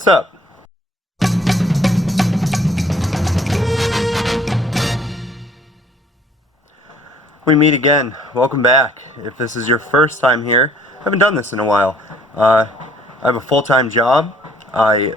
What's up? We meet again. Welcome back. If this is your first time here, I haven't done this in a while. I have a full-time job. I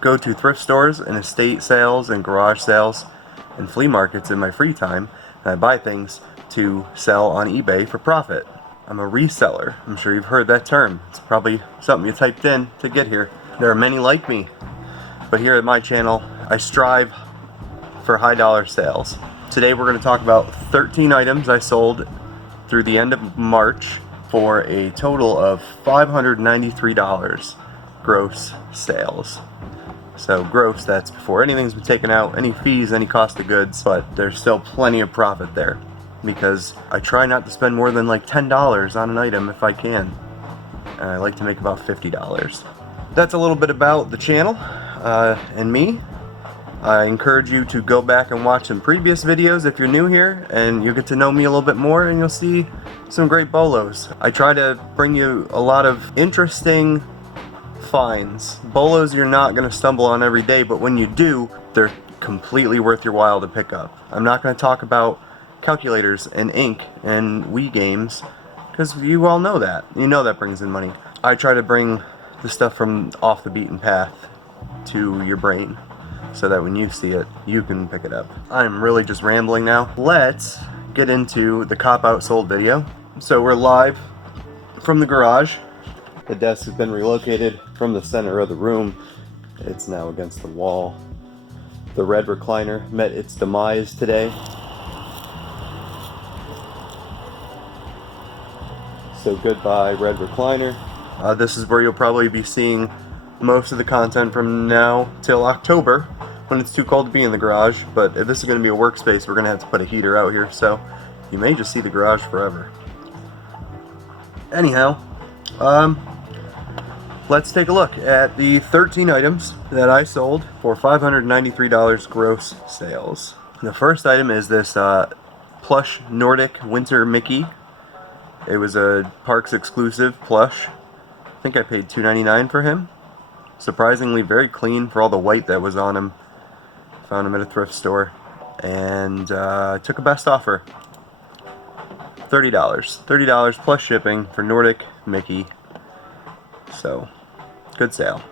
go to thrift stores and estate sales and garage sales and flea markets in my free time, and I buy things to sell on eBay for profit. I'm a reseller. I'm sure you've heard that term. It's probably something you typed in to get here. There are many like me, but here at my channel, I strive for high dollar sales. Today we're going to talk about 13 items I sold through the end of March for a total of $593 gross sales. So gross, that's before anything's been taken out, any fees, any cost of goods, but there's still plenty of profit there because I try not to spend more than like $10 on an item if I can, and I like to make about $50. That's a little bit about the channel and me. I encourage you to go back and watch some previous videos if you're new here, and you'll get to know me a little bit more and you'll see some great bolos. I try to bring you a lot of interesting finds. Bolos you're not going to stumble on every day, but when you do, they're completely worth your while to pick up. I'm not going to talk about calculators and ink and Wii games because you all know that. You know that brings in money. I try to bring the stuff from off the beaten path to your brain, so that when you see it, you can pick it up. I'm really just rambling now. Let's get into the cop out sold video. So we're live from the garage. The desk has been relocated from the center of the room. It's now against the wall. The red recliner met its demise today. So goodbye, red recliner. This is where you'll probably be seeing most of the content from now till October, when it's too cold to be in the garage. But if this is going to be a workspace, we're going to have to put a heater out here, so you may just see the garage forever. Anyhow, let's take a look at the 13 items that I sold for $593 gross sales. The first item is this plush Nordic Winter Mickey. It was a Parks exclusive plush. I think I paid $2.99 for him. Surprisingly very clean for all the white that was on him. Found him at a thrift store and took a best offer. $30. $30 plus shipping for Nordic Mickey. So, good sale.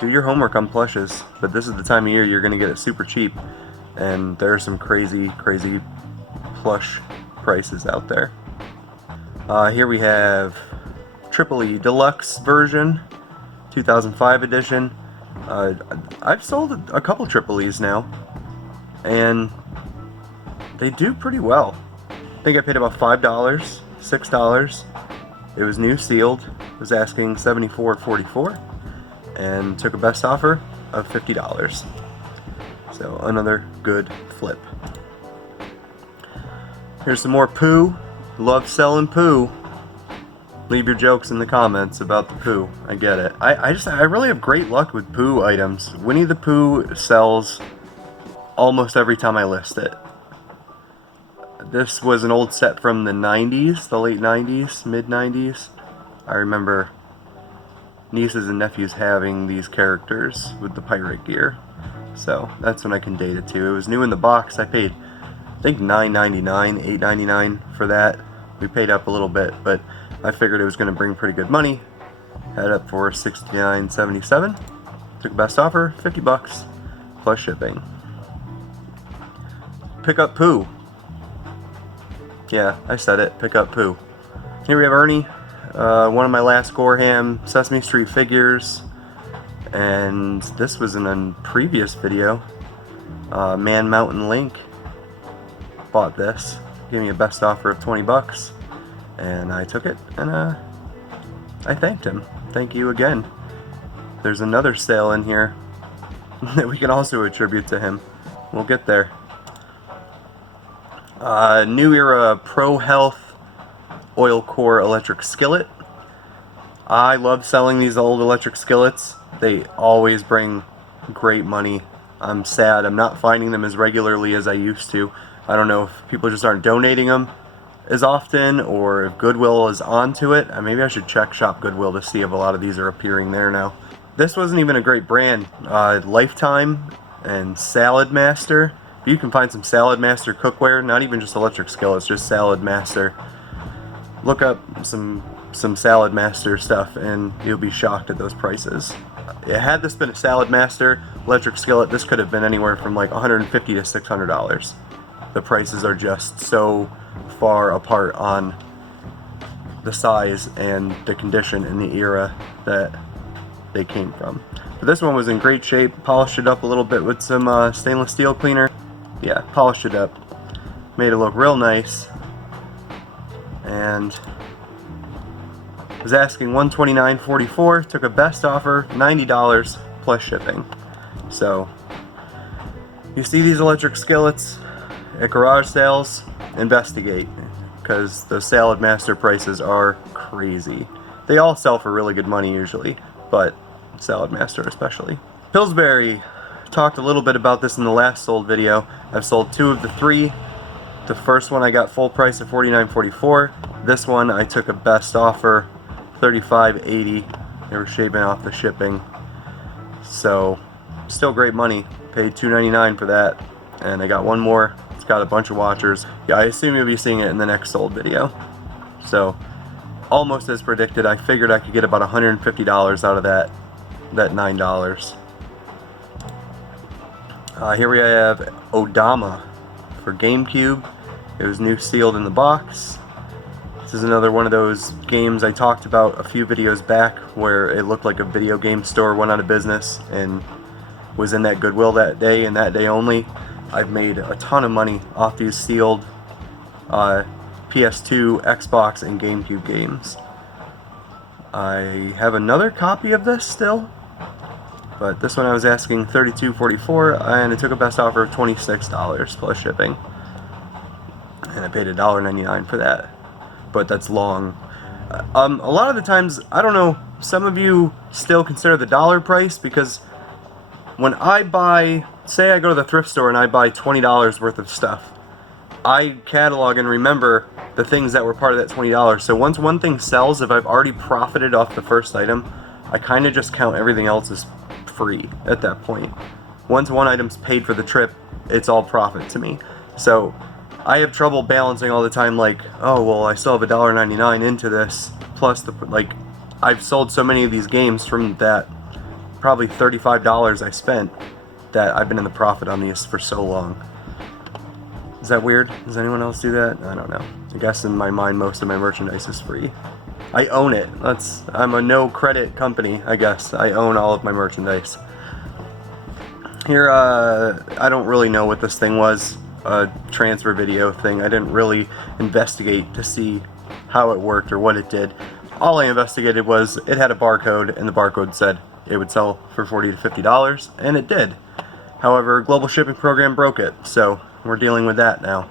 Do your homework on plushes, but this is the time of year you're going to get it super cheap, and there are some crazy plush prices out there. Here we have E Deluxe version, 2005 edition. I've sold a couple E's now, and they do pretty well. I think I paid about $5, $6. It was new sealed. I was asking $74.44, and took a best offer of $50. So another good flip. Here's some more Pooh. Love selling Pooh. Leave your jokes in the comments about the Pooh. I get it. I really have great luck with Pooh items. Winnie the Pooh sells almost every time I list it. This was an old set from the 90s, the late 90s, mid 90s. I remember nieces and nephews having these characters with the pirate gear. So that's when I can date it to. It was new in the box. I paid, I think, $9.99, $8.99 for that. We paid up a little bit, but I figured it was going to bring pretty good money. Had it up for $69.77. Took best offer, $50 plus shipping. Pick up Pooh. Yeah, I said it. Pick up Pooh. Here we have Ernie, one of my last Gorham Sesame Street figures, and this was in a previous video. Man Mountain Link bought this. Gave me a best offer of $20. And I took it, and I thanked him. Thank you again. There's another sale in here that we can also attribute to him. We'll get there. New Era Pro Health Oil Core Electric Skillet. I love selling these old electric skillets. They always bring great money. I'm sad I'm not finding them as regularly as I used to. I don't know if people just aren't donating them. as often, or if Goodwill is onto it. Maybe I should check Shop Goodwill to see if a lot of these are appearing there now. This wasn't even a great brand. Lifetime and Salad Master. If you can find some Salad Master cookware, not even just electric skillets, just Salad Master. Look up some Salad Master stuff and you'll be shocked at those prices. Had this been a Salad Master electric skillet, this could have been anywhere from like $150 to $600. The prices are just so far apart on the size and the condition and the era that they came from. But this one was in great shape. Polished it up a little bit with some stainless steel cleaner. Yeah, polished it up. Made it look real nice. And was asking $129.44. Took a best offer, $90 plus shipping. So you see these electric skillets at garage sales, investigate, because the Salad Master prices are crazy. They all sell for really good money usually, but Salad Master especially. Pillsbury, talked a little bit about this in the last sold video. I've sold 2 of the 3. The first one I got full price at $49.44. This one I took a best offer, $35.80. They were shaving off the shipping. So still great money. Paid $2.99 for that. And I got one more. It's got a bunch of watchers. Yeah, I assume you'll be seeing it in the next sold video. So almost as predicted. I figured I could get about $150 out of that $9. Here we have Odama for GameCube. It was new sealed in the box. This is another one of those games I talked about a few videos back where it looked like a video game store went out of business and was in that Goodwill that day and that day only. I've made a ton of money off these sealed PS2, Xbox, and GameCube games. I have another copy of this still, but this one I was asking $32.44 and it took a best offer of $26 plus shipping. And I paid $1.99 for that. But that's long. A lot of the times, I don't know, some of you still consider the dollar price, because when I buy, say I go to the thrift store and I buy $20 worth of stuff, I catalog and remember the things that were part of that $20. So once one thing sells, if I've already profited off the first item, I kind of just count everything else as free at that point. Once one item's paid for the trip, it's all profit to me. So I have trouble balancing all the time, like, oh, well, I still have $1.99 into this, plus I've sold so many of these games from that probably $35 I spent that I've been in the profit on these for so long. Is that weird? Does anyone else do that? I don't know. I guess in my mind most of my merchandise is free. I own it. I'm a no credit company, I guess. I own all of my merchandise. Here, I don't really know what this thing was. A transfer video thing. I didn't really investigate to see how it worked or what it did. All I investigated was it had a barcode, and the barcode said it would sell for $40 to $50, and it did. However, global shipping program broke it, so we're dealing with that now.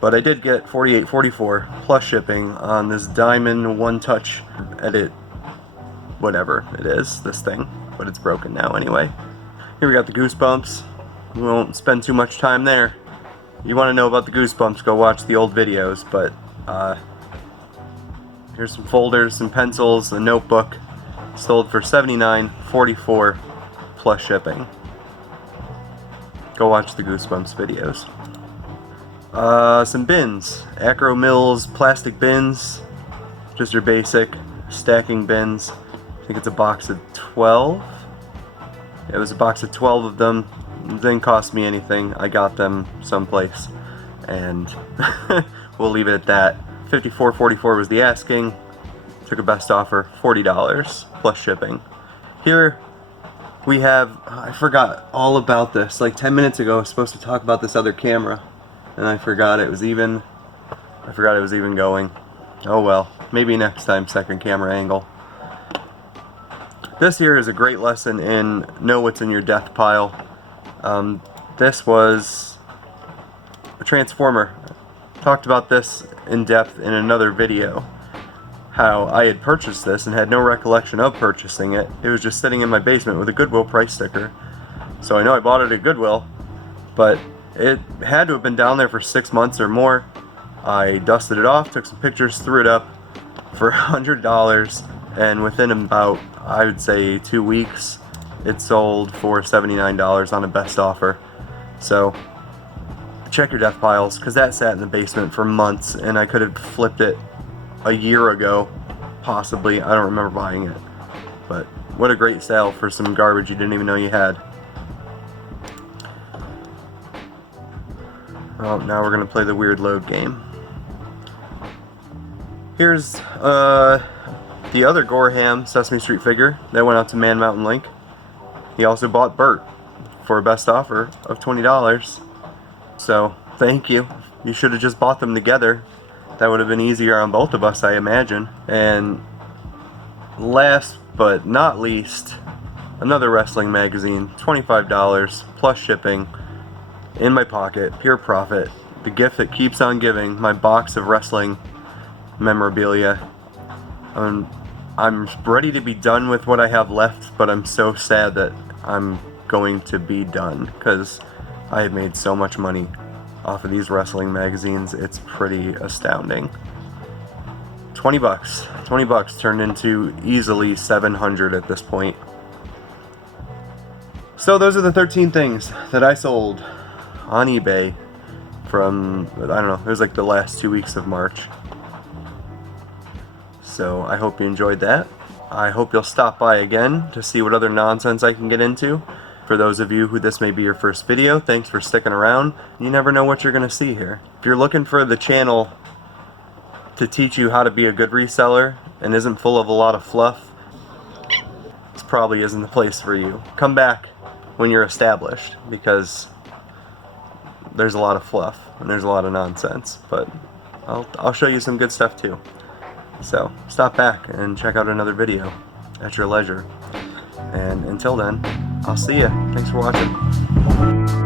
But I did get $48.44 plus shipping on this Diamond One Touch Edit, whatever it is, this thing, but it's broken now anyway. Here we got the Goosebumps. We won't spend too much time there. You want to know about the Goosebumps, go watch the old videos, but here's some folders, some pencils, a notebook, sold for $79.44 plus shipping. Go watch the Goosebumps videos. Some bins, Acro Mills plastic bins, just your basic stacking bins. I think it's a box of 12. It was a box of 12 of them. It didn't cost me anything. I got them someplace, and we'll leave it at that. $54.44 was the asking. Took a best offer, $40 plus shipping. Here we have, I forgot all about this. Like 10 minutes ago I was supposed to talk about this other camera, and I forgot it was even going. Oh well, maybe next time, second camera angle. This here is a great lesson in know what's in your death pile. This was a transformer. Talked about this in depth in another video. How I had purchased this and had no recollection of purchasing it. It was just sitting in my basement with a Goodwill price sticker. So I know I bought it at Goodwill, but it had to have been down there for 6 months or more. I dusted it off, took some pictures, threw it up for $100, and within about, I would say, 2 weeks, it sold for $79 on a best offer. So check your death piles, because that sat in the basement for months, and I could have flipped it a year ago, possibly. I don't remember buying it, but what a great sale for some garbage you didn't even know you had. Oh, now we're gonna play the weird load game. Here's the other Gorham Sesame Street figure that went out to Man Mountain Link. He also bought Bert for a best offer of $20. So, thank you. You should have just bought them together. That would have been easier on both of us, I imagine. And last but not least, another wrestling magazine, $25 plus shipping, in my pocket, pure profit. The gift that keeps on giving, my box of wrestling memorabilia. I'm ready to be done with what I have left, but I'm so sad that I'm going to be done, because I have made so much money off of these wrestling magazines. It's pretty astounding. 20 bucks. 20 bucks turned into easily 700 at this point. So those are the 13 things that I sold on eBay from, I don't know, it was like the last 2 weeks of March. So I hope you enjoyed that. I hope you'll stop by again to see what other nonsense I can get into. For those of you who this may be your first video, thanks for sticking around. You never know what you're going to see here. If you're looking for the channel to teach you how to be a good reseller and isn't full of a lot of fluff, this probably isn't the place for you. Come back when you're established, because there's a lot of fluff and there's a lot of nonsense, but I'll show you some good stuff too. So stop back and check out another video at your leisure. And until then, I'll see ya. Thanks for watching.